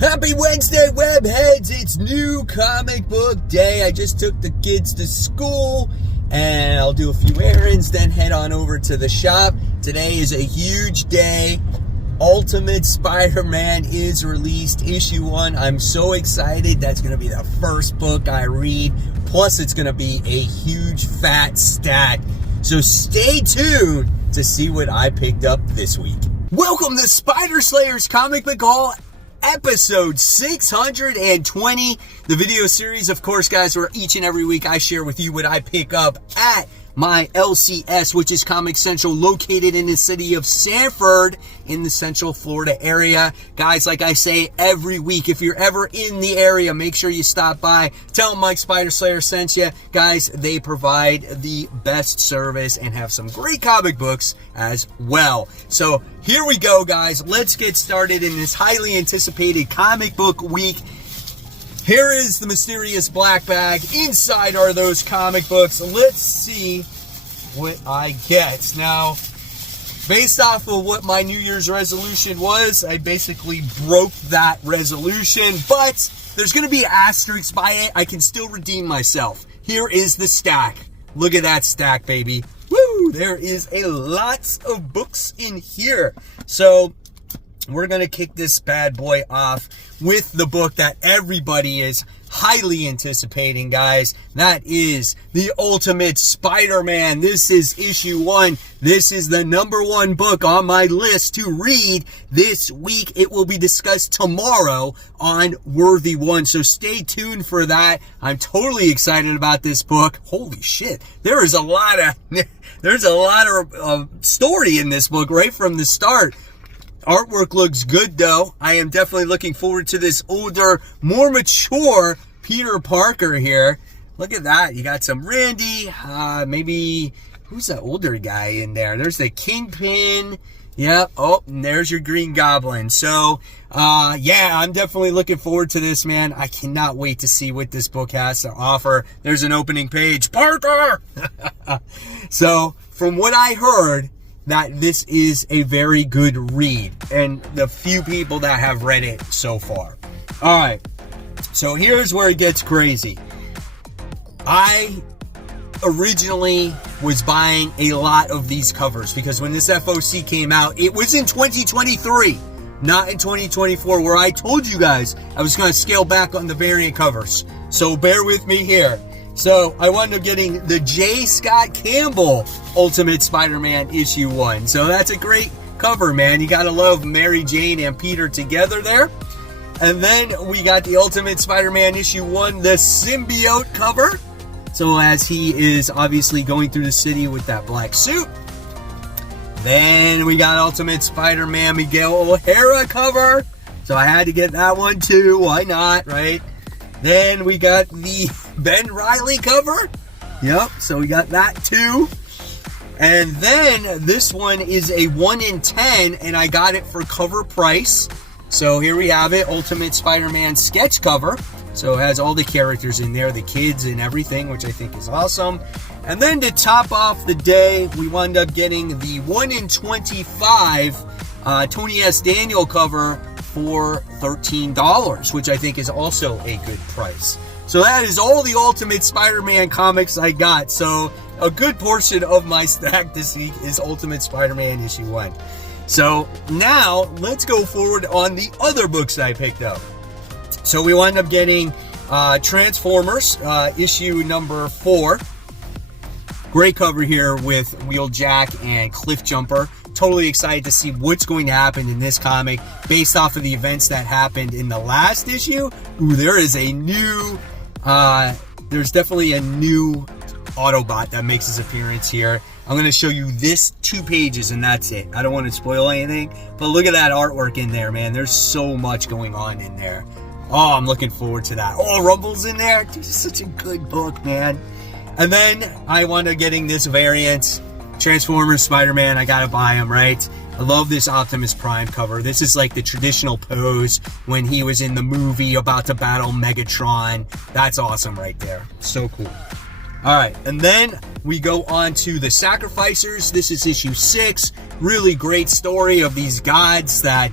Happy Wednesday, webheads! It's new comic book day. I just took the kids to school and I'll do a few errands, then head on over to the shop. Today is a huge day. Ultimate Spider-Man is released, issue 1. I'm so excited. That's going to be the first book I read. Plus, it's going to be a huge fat stack. So stay tuned to see what I picked up this week. Welcome to Spider Slayer's Comic Book Haul, episode 620, the video series, of course, guys, where each and every week I share with you what I pick up at my LCS, which is Comic Central, located in the city of Sanford in the Central Florida area. Guys, like I say every week, if you're ever in the area, make sure you stop by. Tell them Mike Spider Slayer sent you. Guys, they provide the best service and have some great comic books as well. So here we go, guys. Let's get started in this highly anticipated comic book week. Here is the mysterious black bag. Inside are those comic books. Let's see what I get. Now, based off of what my New Year's resolution was, I basically broke that resolution, but there's going to be asterisks by it. I can still redeem myself. Here is the stack. Look at that stack, baby. Woo! There is a lot of books in here. So we're going to kick this bad boy off with the book that everybody is highly anticipating, guys. That is the Ultimate Spider-Man. This is issue 1. This is the #1 book on my list to read this week. It will be discussed tomorrow on Worthy One, so stay tuned for that. I'm totally excited about this book. Holy shit, there's a lot of story in this book right from the start. Artwork looks good, though. I am definitely looking forward to this older, more mature Peter Parker here. Look at that. You got some Randy. Maybe, who's that older guy in there? There's the Kingpin. Yep. Oh, and there's your Green Goblin. So, yeah, I'm definitely looking forward to this, man. I cannot wait to see what this book has to offer. There's an opening page. Parker! So, from what I heard, that this is a very good read, and the few people that have read it so far. All right, so here's where it gets crazy. I originally was buying a lot of these covers because when this FOC came out, it was in 2023, not in 2024, where I told you guys I was going to scale back on the variant covers. So bear with me here. So I wound up getting the J. Scott Campbell Ultimate Spider-Man issue 1. So that's a great cover, man. You gotta love Mary Jane and Peter together there. And then we got the Ultimate Spider-Man issue 1, the symbiote cover. So as he is obviously going through the city with that black suit. Then we got Ultimate Spider-Man Miguel O'Hara cover. So I had to get that one too. Why not, right? Then we got the Ben Reilly cover. Yep, so we got that too. And then this one is a 1 in 10, and I got it for cover price. So here we have it, Ultimate Spider-Man sketch cover. So it has all the characters in there, the kids and everything, which I think is awesome. And then to top off the day, we wound up getting the 1 in 25 Tony S. Daniel cover for $13, which I think is also a good price. So that is all the Ultimate Spider-Man comics I got. So a good portion of my stack this week is Ultimate Spider-Man issue 1. So now let's go forward on the other books that I picked up. So we wound up getting Transformers issue number 4. Great cover here with Wheeljack and Cliffjumper. Totally excited to see what's going to happen in this comic based off of the events that happened in the last issue. Ooh, there is a new, there's definitely a new Autobot that makes his appearance here. I'm going to show you this 2 pages and that's it. I don't want to spoil anything, but look at that artwork in there, man. There's so much going on in there. Oh, I'm looking forward to that. Oh, Rumble's in there. Dude, it's such a good book, man. And then I wound up getting this variant, Transformers Spider-Man. I gotta buy him, right? I love this Optimus Prime cover. This is like the traditional pose when he was in the movie about to battle Megatron. That's awesome right there. So cool. All right, and then we go on to the Sacrificers. This is issue 6. Really great story of these gods that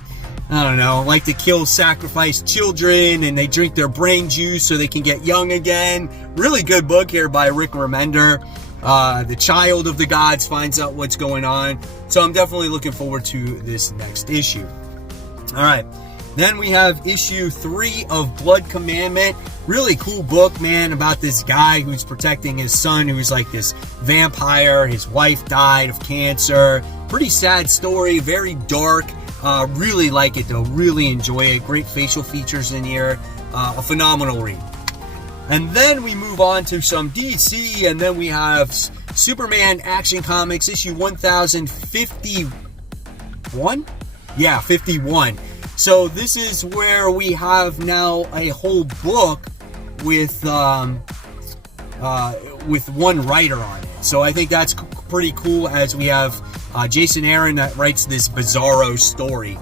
I don't know, like to kill, sacrifice children, and they drink their brain juice so they can get young again. Really good book here by Rick Remender. The child of the gods finds out what's going on. So I'm definitely looking forward to this next issue. All right. Then we have issue 3 of Blood Commandment. Really cool book, man, about this guy who's protecting his son, who's like this vampire. His wife died of cancer. Pretty sad story, very dark. Really like it though, really enjoy it. Great facial features in here. A phenomenal read. And then we move on to some DC, and then we have Superman Action Comics issue 1051? Yeah, 51. So this is where we have now a whole book with one writer on it. So I think that's pretty cool, as we have Jason Aaron that writes this bizarro story.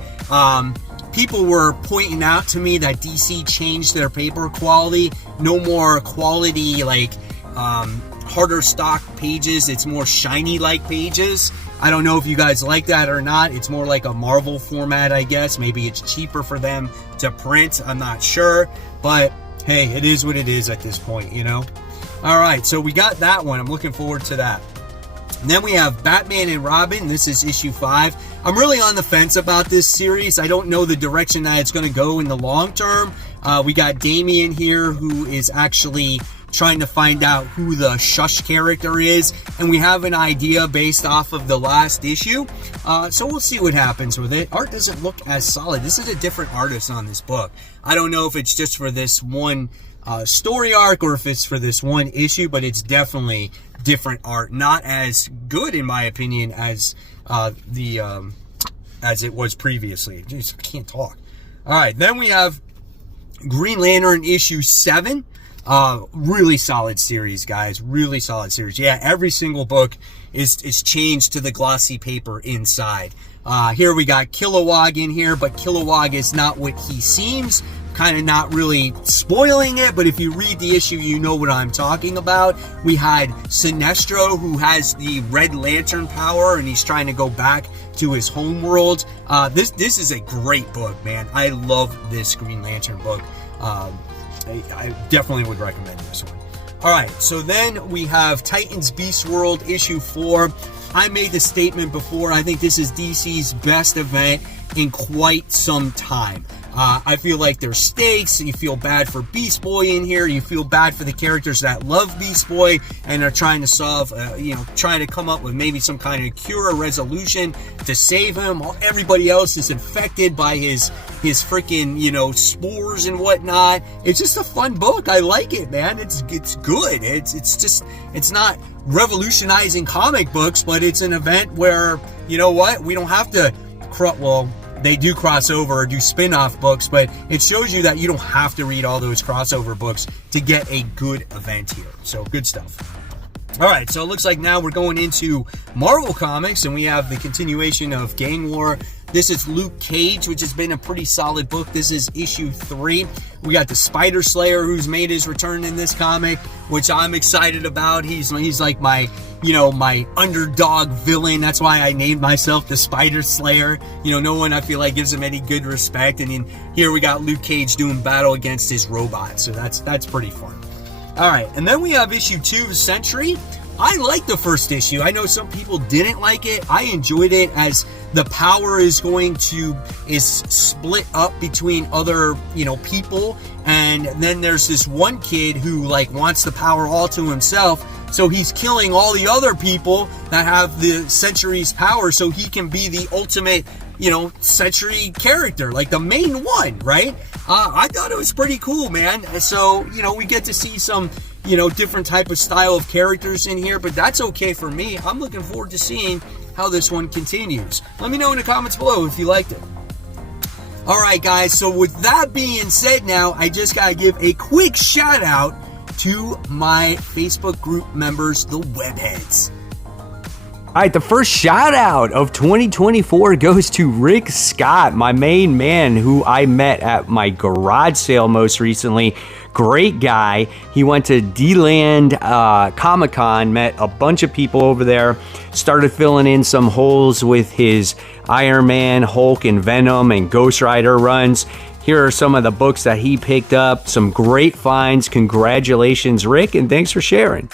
People were pointing out to me that DC changed their paper quality. No more quality, like harder stock pages. It's more shiny like pages. I don't know if you guys like that or not. It's more like a Marvel format, I guess. Maybe it's cheaper for them to print. I'm not sure. But hey, it is what it is at this point, you know? All right, so we got that one. I'm looking forward to that. And then we have Batman and Robin. This is issue 5. I'm really on the fence about this series. I don't know the direction that it's going to go in the long term. We got Damian here, who is actually trying to find out who the Shush character is, and we have an idea based off of the last issue. So we'll see what happens with it. Art doesn't look as solid. This is a different artist on this book. I don't know if it's just for this one story arc or if it's for this one issue, but it's definitely different art. Not as good, in my opinion, as as it was previously. Jeez, I can't talk. All right, then we have Green Lantern issue 7. Really solid series, guys. Really solid series. Yeah, every single book is changed to the glossy paper inside. Here we got Kilowog in here, but Kilowog is not what he seems. Kind of not really spoiling it, but if you read the issue, you know what I'm talking about. We had Sinestro, who has the Red Lantern power, and he's trying to go back to his home world. This is a great book, man. I love this Green Lantern book. I definitely would recommend this one. All right, so then we have Titans Beast World issue 4. I made the statement before. I think this is DC's best event in quite some time. I feel like there's stakes. You feel bad for Beast Boy in here. You feel bad for the characters that love Beast Boy and are trying to solve, trying to come up with maybe some kind of cure or resolution to save him. Everybody else is infected by his freaking, spores and whatnot. It's just a fun book. I like it, man. It's good. It's not revolutionizing comic books, but it's an event where, you know what? We don't have to, they do cross over or do spin-off books, but it shows you that you don't have to read all those crossover books to get a good event here. So good stuff. All right, so it looks like now we're going into Marvel Comics, and we have the continuation of Gang War. This is Luke Cage, which has been a pretty solid book. This is issue 3. We got the Spider Slayer, who's made his return in this comic, which I'm excited about. He's like my underdog villain. That's why I named myself the Spider Slayer. No one, I feel like, gives him any good respect. And then here we got Luke Cage doing battle against his robot. So that's pretty fun. All right, and then we have issue 2 of Sentry. I liked the first issue. I know some people didn't like it. I enjoyed it, as the power is split up between other, people. And then there's this one kid who wants the power all to himself. So he's killing all the other people that have the Sentry's power so he can be the ultimate, Sentry character, like the main one, right? I thought it was pretty cool, man. So, we get to see some, different type of style of characters in here, but that's okay for me. I'm looking forward to seeing how this one continues. Let me know in the comments below if you liked it. All right, guys, so with that being said, now I just got to give a quick shout out to my Facebook group members, the Webheads. All right, the first shout out of 2024 goes to Rick Scott, my main man, who I met at my garage sale most recently. Great guy. He went to D-Land Comic-Con, met a bunch of people over there, started filling in some holes with his Iron Man, Hulk, and Venom, and Ghost Rider runs. Here are some of the books that he picked up. Some great finds. Congratulations, Rick, and thanks for sharing.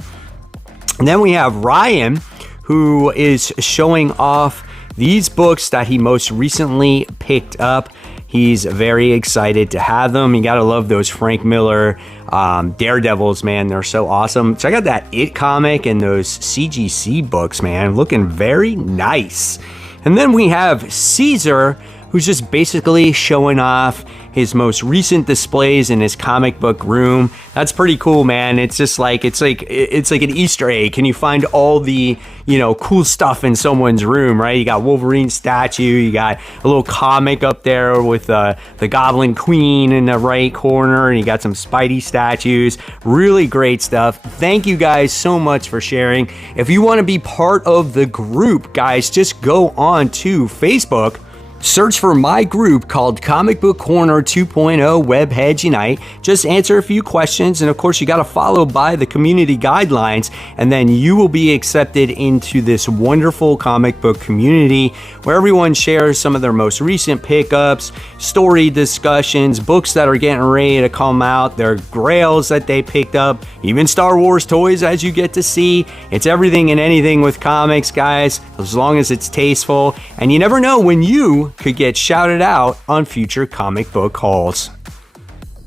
And then we have Ryan, who is showing off these books that he most recently picked up. He's very excited to have them. You gotta love those Frank Miller Daredevils, man. They're so awesome. Check out that It comic and those CGC books, man. Looking very nice. And then we have Caesar, who's just basically showing off his most recent displays in his comic book room. That's pretty cool, man. It's just like it's like an Easter egg. Can you find all the, you know, cool stuff in someone's room, right? You got Wolverine statue, you got a little comic up there with the Goblin Queen in the right corner, and you got some Spidey statues. Really great stuff. Thank you guys so much for sharing. If you want to be part of the group, guys, just go on to Facebook. Search for my group called Comic Book Corner 2.0 Webheads Unite. Just answer a few questions, and of course you got to follow by the community guidelines, and then you will be accepted into this wonderful comic book community where everyone shares some of their most recent pickups, story discussions, books that are getting ready to come out, their grails that they picked up, even Star Wars toys, as you get to see. It's everything and anything with comics, guys, as long as it's tasteful, and you never know when you could get shouted out on future comic book hauls.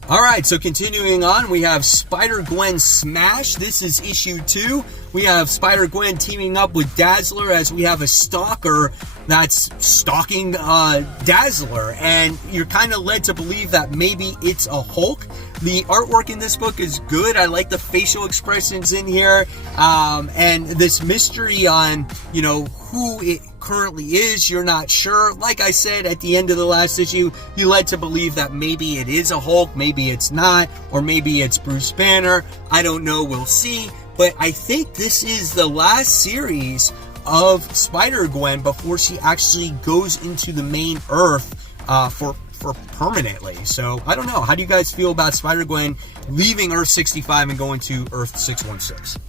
All right, so continuing on, we have Spider-Gwen Smash. This is issue 2. We have Spider-Gwen teaming up with Dazzler as we have a stalker that's stalking Dazzler, and you're kind of led to believe that maybe it's a Hulk. The artwork in this book is good. I like the facial expressions in here, and this mystery on, you know, who it currently is, you're not sure. Like I said at the end of the last issue, you led to believe that maybe it is a Hulk, maybe it's not, or maybe it's Bruce Banner. I don't know, we'll see. But I think this is the last series of Spider-Gwen before she actually goes into the main Earth for permanently. So I don't know. How do you guys feel about Spider-Gwen leaving Earth 65 and going to Earth 616?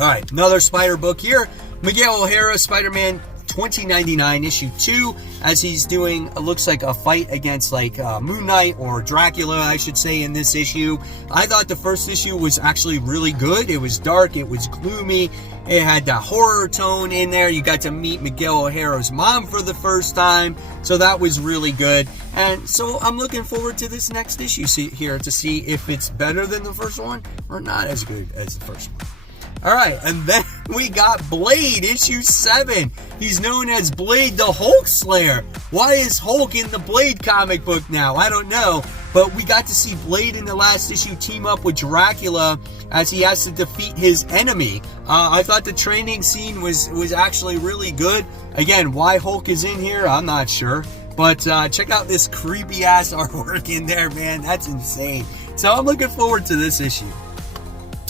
All right, another Spider book here. Miguel O'Hara, Spider-Man 2099 issue 2, as he's doing, it looks like a fight against like Moon Knight or Dracula, I should say, in this issue. I thought the first issue was actually really good. It was dark, it was gloomy, it had that horror tone in there. You got to meet Miguel O'Hara's mom for the first time, so that was really good. And so I'm looking forward to this next issue here to see if it's better than the first one or not as good as the first one. All right, and then we got Blade, issue 7. He's known as Blade the Hulk Slayer. Why is Hulk in the Blade comic book now? I don't know, but we got to see Blade in the last issue team up with Dracula as he has to defeat his enemy. I thought the training scene was actually really good. Again, why Hulk is in here, I'm not sure. But check out this creepy-ass artwork in there, man. That's insane. So I'm looking forward to this issue.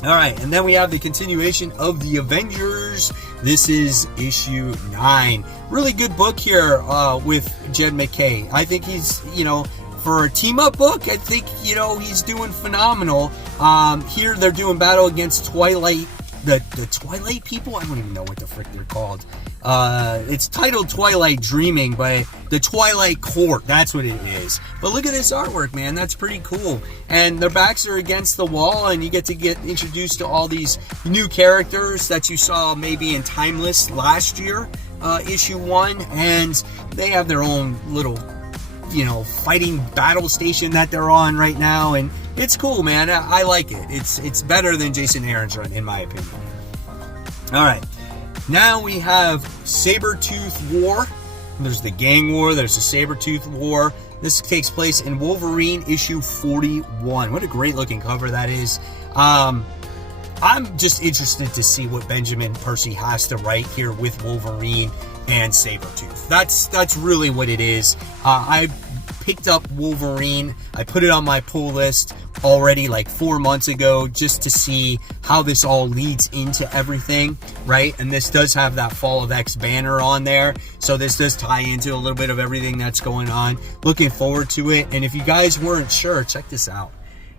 All right, and then we have the continuation of the Avengers. This is issue 9. Really good book here with Jed McKay. I think he's, you know, for a team-up book, I think, you know, he's doing phenomenal. Here they're doing battle against Twilight, the Twilight people? I don't even know what the frick they're called. It's titled Twilight Dreaming, but the Twilight Court, that's what it is. But look at this artwork, man. That's pretty cool. And their backs are against the wall, and you get to get introduced to all these new characters that you saw maybe in Timeless last year, issue 1. And they have their own little, you know, fighting battle station that they're on right now. And it's cool, man. I like it. It's better than Jason Aaron's run, in my opinion. All right. Now we have Sabretooth War. There's the Gang War. There's the Sabretooth War. This takes place in Wolverine issue 41. What a great looking cover that is. I'm just interested to see what Benjamin Percy has to write here with Wolverine and Sabretooth. That's really what it is. I picked up Wolverine. I put it on my pull list already like 4 months ago just to see how this all leads into everything, right? And this does have that Fall of X banner on there, so this does tie into a little bit of everything that's going on. Looking forward to it. And if you guys weren't sure, check this out.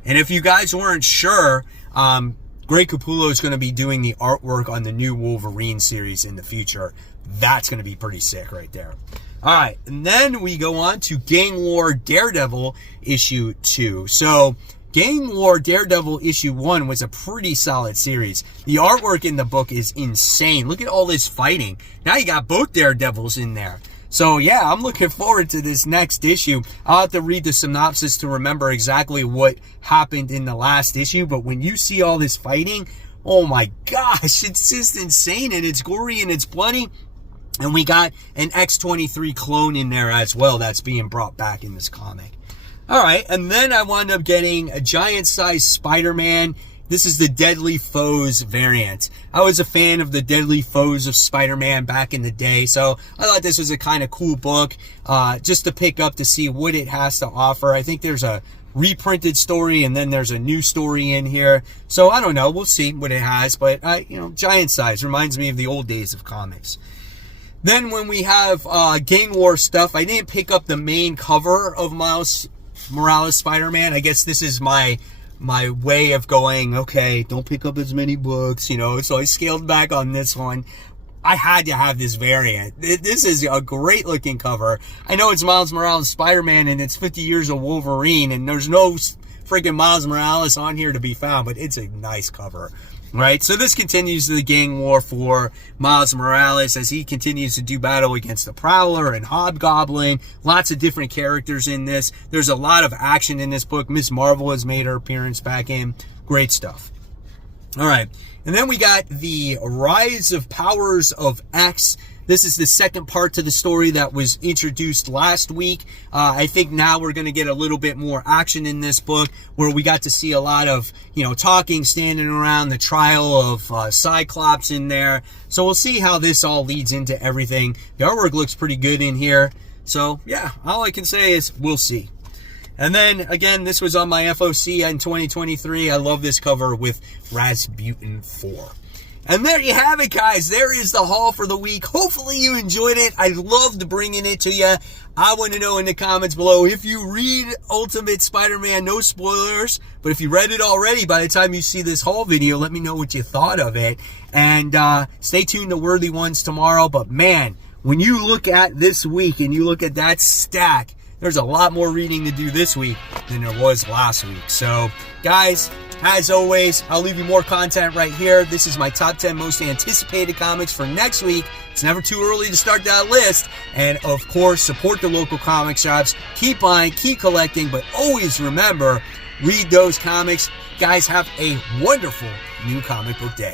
And if you guys weren't sure, Greg Capullo is going to be doing the artwork on the new Wolverine series in the future. That's going to be pretty sick right there. All right, and then we go on to Gang War Daredevil issue 2. So Gang War Daredevil issue 1 was a pretty solid series. The artwork in the book is insane. Look at all this fighting. Now you got both Daredevils in there. So yeah, I'm looking forward to this next issue. I'll have to read the synopsis to remember exactly what happened in the last issue. But when you see all this fighting, oh my gosh, it's just insane, and it's gory and it's bloody. And we got an X-23 clone in there as well that's being brought back in this comic. All right, and then I wound up getting a giant-sized Spider-Man. This is the Deadly Foes variant. I was a fan of the Deadly Foes of Spider-Man back in the day, so I thought this was a kind of cool book just to pick up to see what it has to offer. I think there's a reprinted story, and then there's a new story in here. So I don't know. We'll see what it has, but giant size reminds me of the old days of comics. Then when we have Gang War stuff, I didn't pick up the main cover of Miles Morales Spider-Man. I guess this is my way of going, okay, don't pick up as many books, so I scaled back on this one. I had to have this variant. This is a great looking cover. I know it's Miles Morales Spider-Man and it's 50 years of Wolverine and there's no freaking Miles Morales on here to be found, but it's a nice cover. Right, so this continues the gang war for Miles Morales as he continues to do battle against the Prowler and Hobgoblin. Lots of different characters in this. There's a lot of action in this book. Ms. Marvel has made her appearance back in. Great stuff. All right, and then we got the Rise of Powers of X. This is the second part to the story that was introduced last week. I think now we're going to get a little bit more action in this book where we got to see a lot of, talking, standing around, the trial of Cyclops in there. So we'll see how this all leads into everything. The artwork looks pretty good in here. So yeah, all I can say is we'll see. And then, again, this was on my FOC in 2023. I love this cover with Rasputin 4. And there you have it, guys. There is the haul for the week. Hopefully you enjoyed it. I loved bringing it to you. I want to know in the comments below if you read Ultimate Spider-Man, no spoilers. But if you read it already, by the time you see this haul video, let me know what you thought of it. And stay tuned to Worthy Ones tomorrow. But man, when you look at this week and you look at that stack, there's a lot more reading to do this week than there was last week. So, guys, as always, I'll leave you more content right here. This is my top 10 most anticipated comics for next week. It's never too early to start that list. And, of course, support the local comic shops. Keep buying, keep collecting, but always remember, read those comics. Guys, have a wonderful new comic book day.